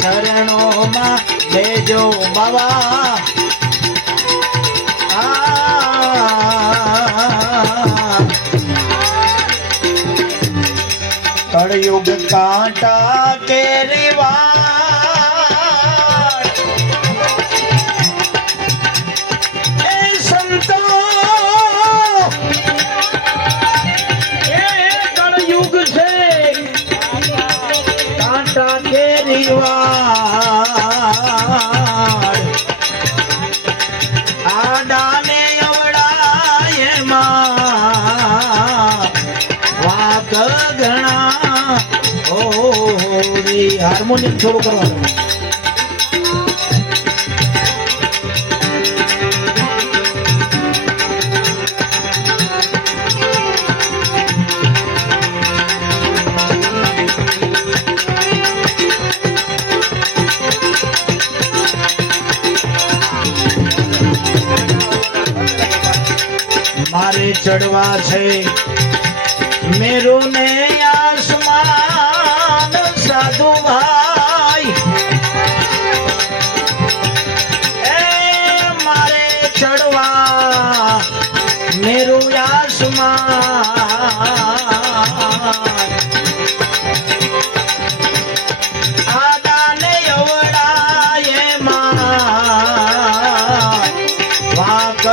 ચરણોમાં લેજો બાબા કળયુગ કાંટા કેરીવા આડાને અવડાય માં વાક ઘણા હાર્મોનિયમ થોડું કરવાનું મારે ચડવા છે મેરુ ને આસમાન સાધુ ભાઈ એ મારે ચડવા મેરુ આસમાન આદાને અવડાય માં વાક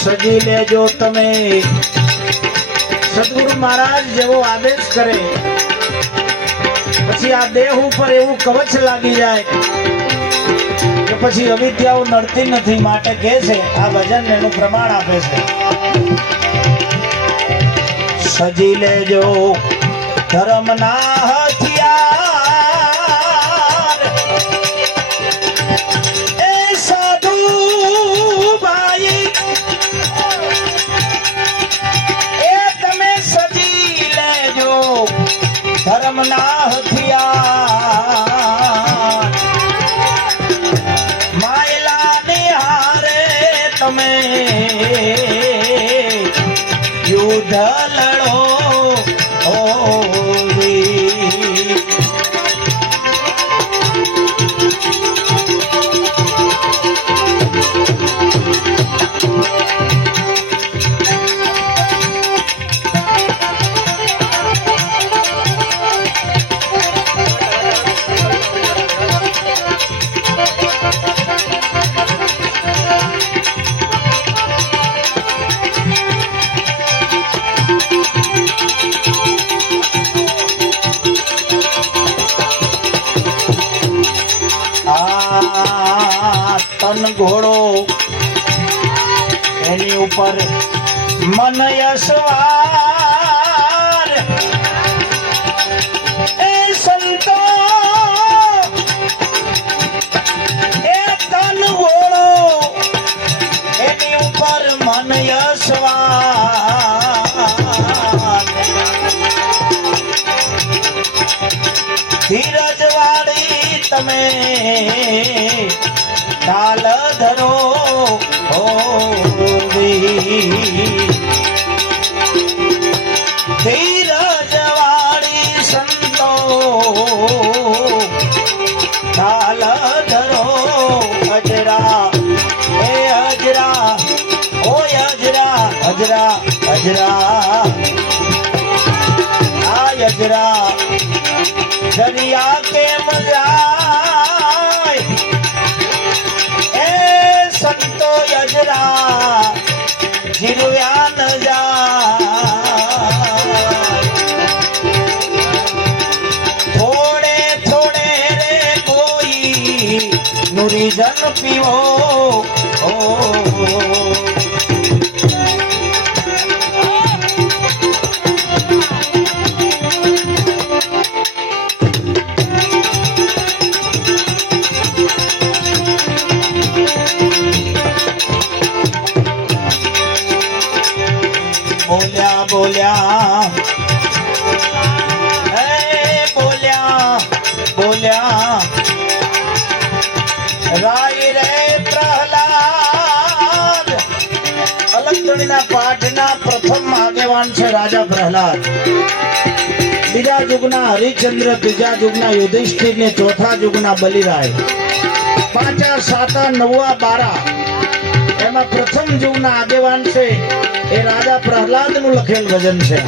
સજી લેજો તમે સદગુરુ મહારાજ જેવો આદેશ કરે પછી આ દેહ ઉપર એવું કવચ લાગી જાય કે પછી અવિદ્યાઓ નડતી નથી માટે કહે છે આ ભજન એનું પ્રમાણ આપે છે સજી લેજો ધર્મના હથિયાર એ સાધુ ભાઈ ધર્મના હથિયાર માયલા નિહારે તમે યુદ્ધ લડો તન ઘોડો એની ઉપર મન યશવાર એ સંતો એ તન ઘોડો એની ઉપર મન યશવાર ધીરજ વાળી તમે ઢાલ ધરો ધીરજ વાળી સંતો ઢાલ ધરો અજરા એ અજરા ઓય અજરા અજરા અજરા આ અજરા દરિયા કેમ જાય એ સંતો યજરા જીરવ્યા ન જાય થોડે થોડે રે કોઈ નુરી જન પીવો બોલ્યા બોલ્યા હે બોલ્યા બોલ્યા રાય રે પ્રહલાદ. અલગધણીના પાઠના પ્રથમ આગેવાન છે રાજા પ્રહલાદ. બીજા યુગના હરિશ્ચંદ્ર, ત્રીજા યુગના યુધિષ્ઠિર ને ચોથા યુગના બલિરાય. પાંચા સાતા નવા બારા એમાં પ્રથમ યુગના આગેવાન છે એ રાજા પ્રહલાદ નું લખેલ ભજન છે.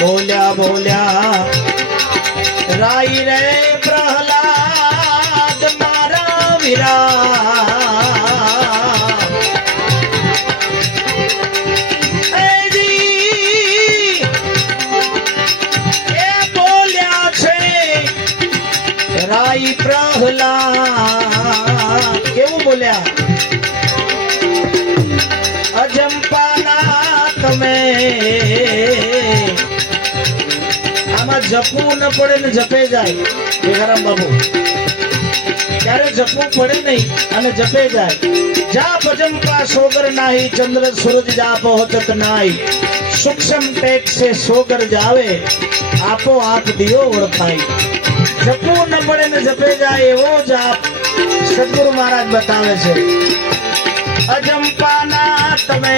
બોલ્યા બોલ્યા રાઈ રે પ્રહલાદ મારા વીરા. રાઈ પ્રહલાદ કેવું બોલ્યા? અજંપાના તમે આમાં જપવું ન પડે ને જપે જાય. ભેગારામ બાબુ ત્યારે જપવું પડે નહીં અને જપે જાય. જાપ અજંપા સોગર નાહી ચંદ્ર સૂરજ જાપ હોતત નાઈ. સૂક્ષ્મ ટેક સે સોગર જાવે આપો આપ દિયો ઓળખાય. જપવું ન પડે ને જપે જાય એવો જાપ સદગુરુ મહારાજ બતાવે છે. અજંપાના તમે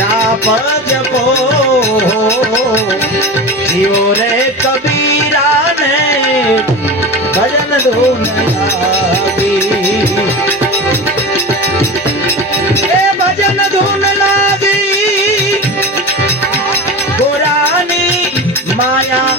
જાપ જપો જીવો રે કબીરા ને ભજન ધૂન લાગી. એ ભજન ધૂન લાગી ગોરાની માયા